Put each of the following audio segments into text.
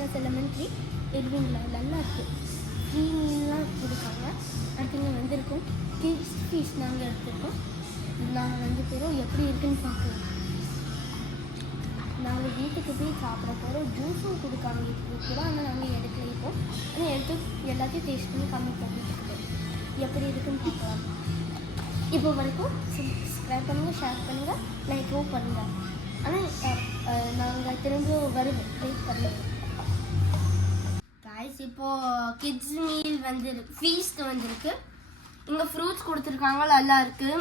Business elementary எர்வினில் நல்லா இருக்குது. Free மீல்லாம் கொடுக்காங்க. அடுத்து இங்கே வந்திருக்கோம். கிட்ஸ் ஃபீஸ் நாங்கள் எடுத்துருக்கோம். நாங்கள் வந்து பேரும் எப்படி இருக்குன்னு பார்க்கலாம். நாங்கள் வீட்டுக்கு போய் சாப்பிட போகிறோம். ஜூஸும் கொடுக்காங்க இப்போ கூட, ஆனால் நாங்கள் எடுக்கல. இப்போ ஆனால் எடுத்து எல்லாத்தையும் டேஸ்ட் பண்ணி கம்மி பண்ணிட்டு இருக்கோம். எப்படி இருக்குன்னு பார்க்கலாம். இப்போ வரைக்கும் சப்ஸ்கிரைப் பண்ணுங்கள், ஷேர் பண்ணுங்கள், லைக்கவும் பண்ணுங்கள். ஆனால் நாங்கள் திரும்ப வருவோம், வெயிட் பண்ணுவோம். கைஸ் இப்போது கிட்ஸ் மீல் வந்துருக்கு, ஃபீஸ்ட் வந்திருக்கு. இங்கே ஃப்ரூட்ஸ் கொடுத்துருக்காங்க, நல்லா இருக்குது.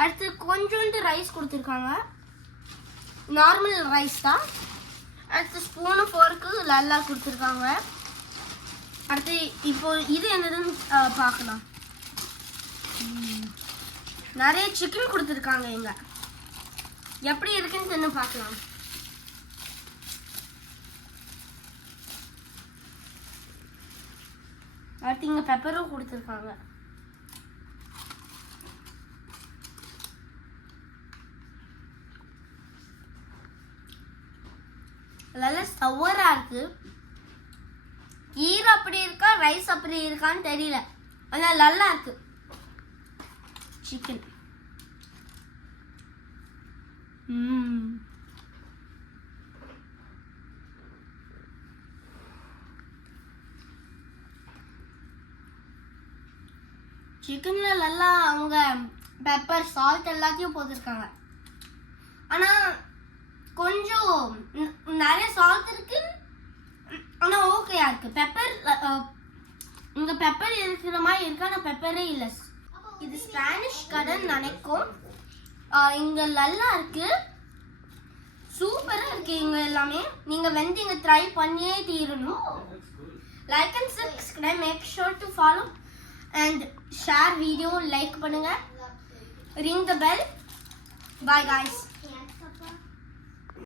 அடுத்து கொஞ்சோண்டு ரைஸ் கொடுத்துருக்காங்க, நார்மல் ரைஸ் தான். அடுத்து ஸ்பூனு ஃபோர்க்கு நல்லா கொடுத்துருக்காங்க. அடுத்து இப்போ இது என்னதுன்னு பார்க்கலாம். நிறைய சிக்கன் கொடுத்துருக்காங்க. இங்கே எப்படி இருக்குன்னு தின்னு பார்க்கலாம். அடுத்து இங்கே பெப்பரும் கொடுத்துருக்காங்க. நல்லா சவரா இருக்கு. கீரை அப்படி இருக்கா, ரைஸ் அப்படி இருக்கான்னு தெரியல, ஆனால் நல்லா இருக்கு. சிக்கன் சிக்கன்ல நல்லா அவங்க பெப்பர் சால்ட் எல்லாத்தையும் போட்டிருக்காங்க. ஆனா கொஞ்சம் நிறைய சால்ட் இருக்கு, ஆனா ஓகேயா இருக்கு. பெப்பர் இங்க பெப்பர் இருக்கிற மாதிரி இருக்கு, ஆனா பெப்பரே இல்லை. இது ஸ்பானிஷ் கடைன்னு நினைக்கும். இங்க நல்லா இருக்கு, சூப்பரா இருக்கு. இங்க எல்லாமே நீங்க வந்து இங்க ட்ரை பண்ணியே தீரணும். Like and subscribe, make sure to follow and share video, like பண்ணுங்க, ring the bell. Bye guys.